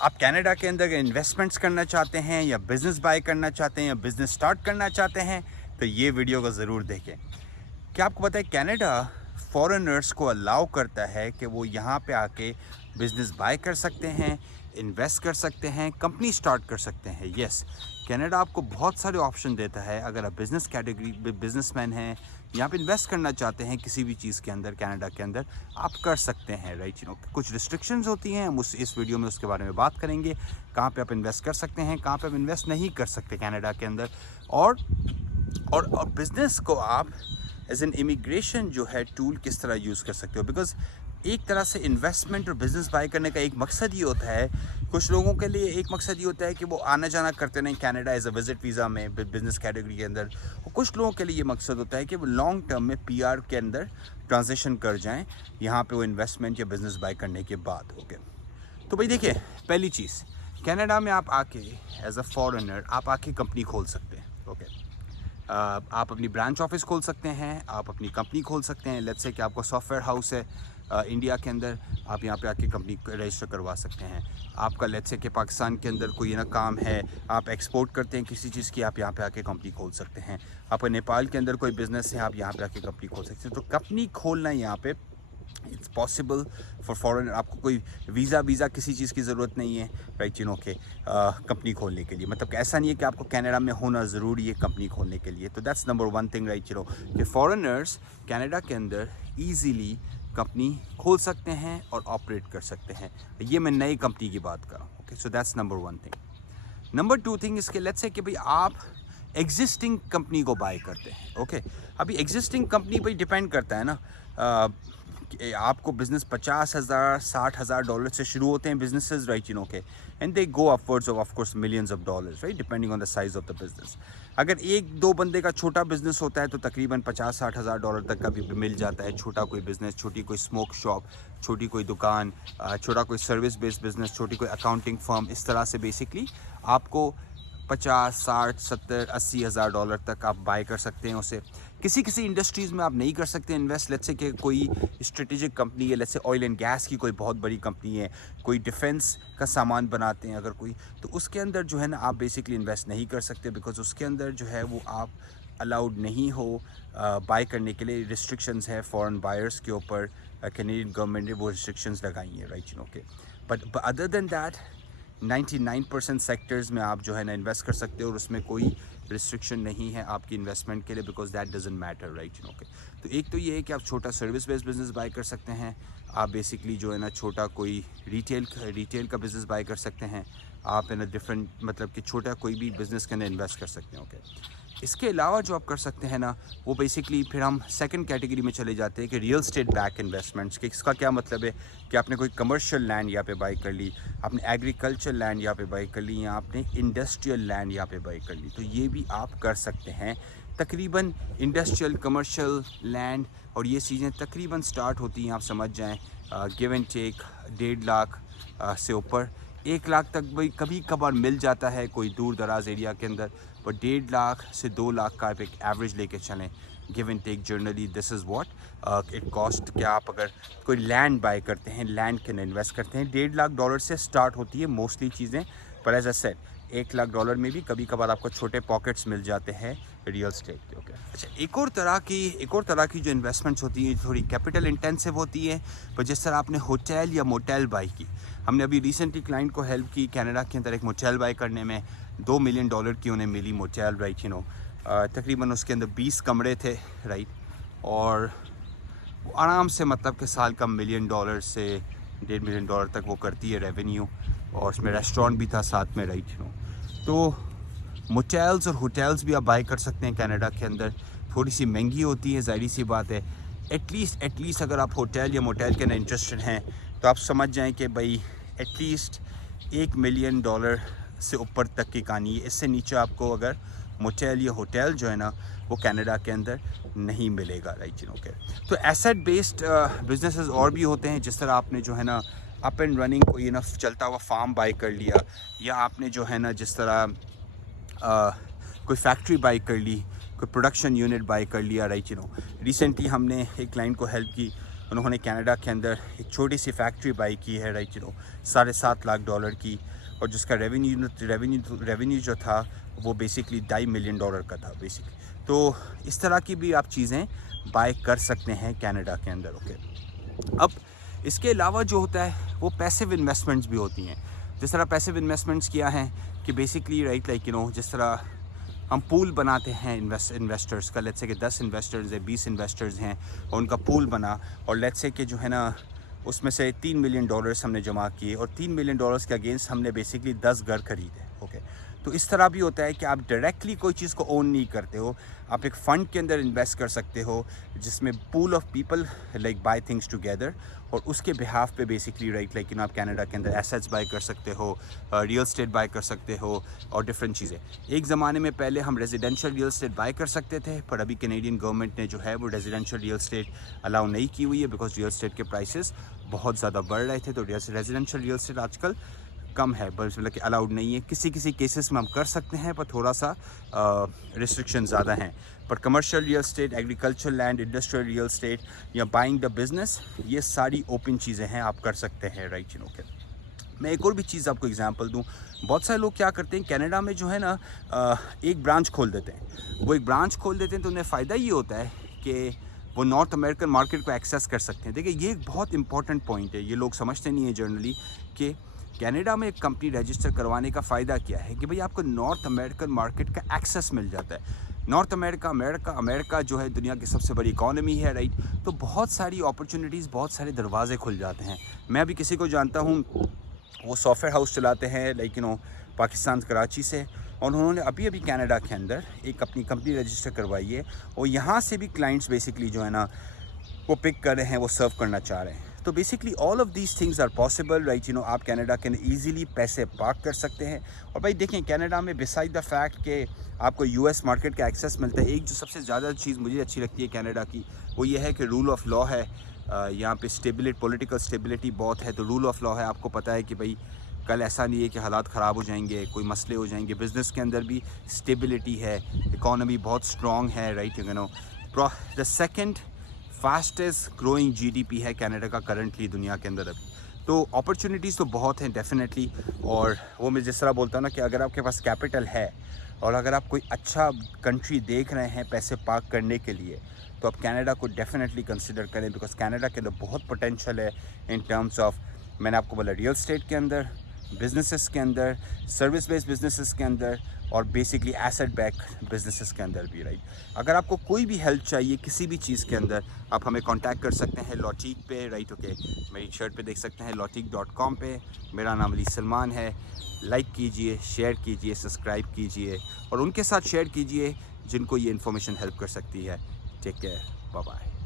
आप कनाडा के अंदर इन्वेस्टमेंट्स करना चाहते हैं या बिज़नेस बाय करना चाहते हैं या बिज़नेस स्टार्ट करना चाहते हैं तो ये वीडियो को ज़रूर देखें। क्या आपको पता है कनाडा फॉरेनर्स को अलाउ करता है कि वो यहाँ पे आके बिज़नेस बाय कर सकते हैं, इन्वेस्ट कर सकते हैं, कंपनी स्टार्ट कर सकते हैं। यस, कनाडा आपको बहुत सारे ऑप्शन देता है। अगर आप बिज़नेस कैटेगरी बिजनेसमैन हैं, यहाँ पे इन्वेस्ट करना चाहते हैं किसी भी चीज़ के अंदर कनाडा के अंदर, आप कर सकते हैं, राइट। कुछ रिस्ट्रिक्शंस होती हैं, हम इस वीडियो में उसके बारे में बात करेंगे। कहाँ पे आप इन्वेस्ट कर सकते हैं, कहाँ पे आप इन्वेस्ट नहीं कर सकते कनाडा के अंदर, और बिज़नेस को आप एज एन इमिग्रेशन जो है टूल किस तरह यूज़ कर सकते हो। बिकॉज एक तरह से इन्वेस्टमेंट और बिज़नेस बाय करने का एक मकसद ही होता है, कुछ लोगों के लिए एक मकसद ये होता है कि वो आना जाना करते रहें Canada as a visit visa में बिज़नेस कैटेगरी के अंदर, और कुछ लोगों के लिए ये मकसद होता है कि वो लॉन्ग टर्म में पीआर के अंदर ट्रांजिशन कर जाएं यहाँ पे वो इन्वेस्टमेंट या बिज़नेस बाय करने के बाद। ओके, तो भाई देखिए, पहली चीज़, कनाडा में आप आके एज अ फॉरेनर आप आके कंपनी खोल सकते हैं। ओके, आप अपनी ब्रांच ऑफिस खोल सकते हैं, आप अपनी कंपनी खोल सकते हैं। लेट्स से कि आपको सॉफ्टवेयर हाउस है इंडिया के अंदर, आप यहाँ पे आके कंपनी रजिस्टर करवा सकते हैं। आपका लेट्स से कि पाकिस्तान के अंदर कोई ना काम है, आप एक्सपोर्ट करते हैं किसी चीज़ की, आप यहाँ पे आके कंपनी खोल सकते हैं। आपका नेपाल के अंदर कोई बिज़नेस है, आप यहाँ पे आके कंपनी खोल सकते हैं। तो कंपनी खोलना यहाँ पे इट्स पॉसिबल फॉर फॉरेनर। आपको कोई वीज़ा किसी चीज़ की ज़रूरत नहीं है, राइट, के कंपनी खोलने के लिए। मतलब ऐसा नहीं है कि आपको कनाडा में होना ज़रूरी है कंपनी खोलने के लिए। तो that's number one thing, right, कि फॉरेनर्स कनाडा के अंदर ईजीली कंपनी खोल सकते हैं और ऑपरेट कर सकते हैं। ये मैं नई कंपनी की बात कर रहा हूँ। Okay, so that's number one thing. Number two thing इसके लेट्स से कि भाई आप एग्जिस्टिंग कंपनी को बाय करते हैं। ओके, अभी एग्जिस्टिंग कंपनी पर डिपेंड करता है ना, आपको बिज़नेस 50,000 $60,000 डॉलर से शुरू होते हैं बिजनेसेस, राइट, के and they go upwards of course millions of dollars, right, depending on the size of the business. अगर एक दो बंदे का छोटा बिजनेस होता है तो तकरीबन 50-60,000 डॉलर तक का भी मिल जाता है। छोटा कोई बिजनेस, छोटी कोई स्मोक शॉप, छोटी कोई दुकान, छोटा कोई सर्विस बेस्ड बिजनेस, छोटी कोई अकाउंटिंग फर्म, इस तरह से बेसिकली आपको 50, 60, 70, 80,000 डॉलर तक आप बाय कर सकते हैं उसे। किसी किसी इंडस्ट्रीज़ में आप नहीं कर सकते इन्वेस्ट। लेट्स से कि कोई स्ट्रेटेजिक कंपनी है, let's say oil and gas की कोई बहुत बड़ी कंपनी है, कोई डिफेंस का सामान बनाते हैं अगर कोई, तो उसके अंदर जो है ना आप बेसिकली इन्वेस्ट नहीं कर सकते। बिकॉज उसके अंदर जो है वो आप अलाउड नहीं हो बाय करने के लिए। रिस्ट्रिक्शंस है फॉरेन बायर्स के ऊपर, कैनेडियन गवर्नमेंट ने वो रिस्ट्रिक्शंस लगाई हैं, राइट, के। But other than that 99% sectors में आप जो है ना इन्वेस्ट कर सकते हो और उसमें कोई रिस्ट्रिक्शन नहीं है आपकी इन्वेस्टमेंट के लिए, because that doesn't matter, right, के। तो एक तो ये है कि आप छोटा सर्विस बेस्ड बिजनेस बाय कर सकते हैं। आप बेसिकली जो है ना छोटा कोई रिटेल का बिज़नेस बाय कर सकते हैं। आप इन डिफरेंट मतलब कि छोटा कोई भी बिज़नेस के अंदर इन्वेस्ट कर सकते हैं। ओके, इसके अलावा जो आप कर सकते हैं ना वो बेसिकली फिर हम सेकंड कैटेगरी में चले जाते हैं कि रियल स्टेट बैक इन्वेस्टमेंट्स के। इसका क्या मतलब है कि आपने कोई कमर्शियल लैंड यहाँ पे बाई कर ली, आपने एग्रीकल्चर लैंड यहाँ पे बाई कर ली, या आपने इंडस्ट्रियल लैंड यहाँ पे बाई कर ली, तो ये भी आप कर सकते हैं। तकरीबन इंडस्ट्रियल कमर्शियल लैंड और ये चीज़ें तकरीबन स्टार्ट होती हैं, आप समझ जाएँ, गिव एंड टेक 1.5 लाख से ऊपर। 1 लाख तक भाई कभी कभार मिल जाता है कोई दूर दराज एरिया के अंदर, पर 1.5 लाख से 2 लाख का आप एक एवरेज लेके चलें। Give and take generally this is what it cost. क्या आप अगर कोई लैंड बाय करते हैं, लैंड के अंदर इन्वेस्ट करते हैं, 1.5 लाख डॉलर से स्टार्ट होती है मोस्टली चीज़ें। पर as a set 1 lakh dollar में भी कभी कभार आपको छोटे पॉकेट्स मिल जाते हैं रियल स्टेट के। ओके, अच्छा, एक और तरह की जो इन्वेस्टमेंट्स होती हैं थोड़ी कैपिटल इंटेंसिव होती है। पर जिस तरह आपने होटल या मोटेल बाई की, हमने अभी रिसेंटली क्लाइंट को हेल्प की कनाडा के अंदर एक मोटेल बाई करने में। $2 मिलियन की उन्हें मिली मोटेल, राइट, तकरीबन उसके अंदर 20 कमरे थे, राइट, और आराम से मतलब कि साल का $1 मिलियन से $1.5 मिलियन तक वो करती है रेवेन्यू, और उसमें रेस्टोरेंट भी था साथ में, राइट। तो मोटेल्स और होटल्स भी आप बाय कर सकते हैं कनाडा के अंदर। थोड़ी सी महंगी होती है, ज़ाहिर सी बात है। एटलीस्ट अगर आप होटल या मोटेल के अंदर इंटरेस्टेड हैं तो आप समझ जाएं कि भाई एटलीस्ट $1 मिलियन से ऊपर तक की कहानी है। इससे नीचे आपको अगर मोटेल या होटल जो है ना वो कनाडा के अंदर नहीं मिलेगा, राइट, के। तो एसेट बेस्ड बिजनेसेस और भी होते हैं, जिस तरह आपने जो है ना अप एंड रनिंग कोई ना चलता हुआ फार्म बाय कर लिया, या आपने जो है ना जिस तरह कोई फैक्ट्री बाई कर ली, कोई प्रोडक्शन यूनिट बाई कर लिया, राइट, रिसेंटली हमने एक क्लाइंट को हेल्प की, उन्होंने कनाडा के अंदर एक छोटी सी फैक्ट्री बाई की है, राइट, $7.5 लाख की, और जिसका रेवेन्यू जो था वो बेसिकली $2.5 मिलियन का था बेसिकली। तो इस तरह की भी आप चीज़ें बाय कर सकते हैं कनाडा के अंदर, ओके। अब इसके अलावा जो होता है वो पैसिव इन्वेस्टमेंट्स भी होती हैं। जिस तरह पैसिव इन्वेस्टमेंट्स किया है कि बेसिकली राइट लाइक जिस तरह हम पूल बनाते हैं इन्वेस्टर्स का, लेट्स से कि 10 इन्वेस्टर्स हैं, 20 इन्वेस्टर्स हैं, और उनका पूल बना, और लेट्स से कि जो है ना उसमें से $3 मिलियन हमने जमा किए, और $3 मिलियन के अगेंस्ट हमने बेसिकली 10 घर खरीदे, ओके। तो इस तरह भी होता है कि आप डायरेक्टली कोई चीज़ को ओन नहीं करते हो, आप एक फ़ंड के अंदर इन्वेस्ट कर सकते हो जिसमें pool of people like buy things together, और उसके बिहाफ पे बेसिकली राइट लाइक आप कनाडा के अंदर एसेट्स बाय कर सकते हो, रियल स्टेट बाय कर सकते हो, और डिफरेंट चीज़ें। एक ज़माने में पहले हम रेजिडेंशियल रियल स्टेट बाय कर सकते थे, पर अभी कैनेडियन गवर्नमेंट ने जो है वो रेजिडेंशियल रियल स्टेट अलाउ नहीं की हुई है, बिकॉज रियल स्टेट के प्राइसेस बहुत ज़्यादा बढ़ रहे थे। तो रेजिडेंशियल रियल स्टेट आजकल कम है, बस मतलब कि अलाउड नहीं है। किसी किसी केसेस में हम कर सकते हैं, पर थोड़ा सा रिस्ट्रिक्शन ज़्यादा हैं। पर commercial real estate, agriculture land, industrial real estate या बाइंग द बिज़नेस, ये सारी ओपन चीज़ें हैं, आप कर सकते हैं, राइट, ओके। मैं एक और भी चीज़ आपको एग्जांपल दूं, बहुत सारे लोग क्या करते हैं कनाडा में जो है ना एक ब्रांच खोल देते हैं। वो एक ब्रांच खोल देते हैं तो उन्हें फ़ायदा ये होता है कि वो नॉर्थ अमेरिकन मार्केट को एक्सेस कर सकते हैं। देखिए ये एक बहुत इंपॉर्टेंट पॉइंट है, ये लोग समझते नहीं है जनरली कि कनाडा में एक कंपनी रजिस्टर करवाने का फ़ायदा क्या है कि भाई आपको नॉर्थ अमेरिकन मार्केट का एक्सेस मिल जाता है। नॉर्थ अमेरिका जो है दुनिया की सबसे बड़ी इकॉनमी है, राइट। तो बहुत सारी अपॉर्चुनिटीज़, बहुत सारे दरवाजे खुल जाते हैं। मैं भी किसी को जानता हूँ, वो सॉफ्टवेयर हाउस चलाते हैं लाइक पाकिस्तान कराची से, और उन्होंने अभी कनाडा के अंदर एक अपनी कंपनी रजिस्टर करवाई है, और यहाँ से भी क्लाइंट्स बेसिकली जो है ना वो पिक कर रहे हैं, वो सर्व करना चाह रहे हैं। तो basically all of these things are possible, right, आप कनाडा के अंदर ईजिली पैसे पार्क कर सकते हैं। और भाई देखें कनाडा में बिसाइड द फैक्ट कि आपको यूएस मार्केट का एक्सेस मिलता है, एक जो सबसे ज़्यादा चीज़ मुझे अच्छी लगती है कनाडा की वो ये है कि रूल ऑफ लॉ है। यहाँ पे पॉलिटिकल स्टेबिलिटी बहुत है, तो रूल ऑफ लॉ है। आपको पता है कि भाई कल ऐसा नहीं है कि हालात ख़राब हो जाएंगे, कोई मसले हो जाएंगे। बिज़नेस के अंदर भी स्टेबिलिटी है, इकॉनमी बहुत स्ट्रॉन्ग है, right. The second fastest growing GDP है कनाडा का करंटली दुनिया के अंदर अभी। तो अपॉर्चुनिटीज़ तो बहुत हैं डेफिनेटली, और वो मैं जिस तरह बोलता हूँ ना कि अगर आपके पास कैपिटल है और अगर आप कोई अच्छा कंट्री देख रहे हैं पैसे पार्क करने के लिए, तो आप कनाडा को डेफिनेटली कंसिडर करें, बिकॉज कनाडा के अंदर बहुत पोटेंशियल है इन टर्म्स ऑफ, मैंने आपको बोला, रियल स्टेट के अंदर, बिजनेसेस के अंदर, सर्विस बेस्ड बिजनेसेस के अंदर, और बेसिकली एसेट बैक बिजनेसेस के अंदर भी, राइट। अगर आपको कोई भी हेल्प चाहिए किसी भी चीज़ के अंदर, आप हमें कांटेक्ट कर सकते हैं लॉटिक पे, राइट, ओके। मेरी शर्ट पे देख सकते हैं lotic.com पे। मेरा नाम अली सलमान है। लाइक कीजिए, शेयर कीजिए, सब्सक्राइब कीजिए, और उनके साथ शेयर कीजिए जिनको ये इन्फॉर्मेशन हेल्प कर सकती है। Take care, bye bye.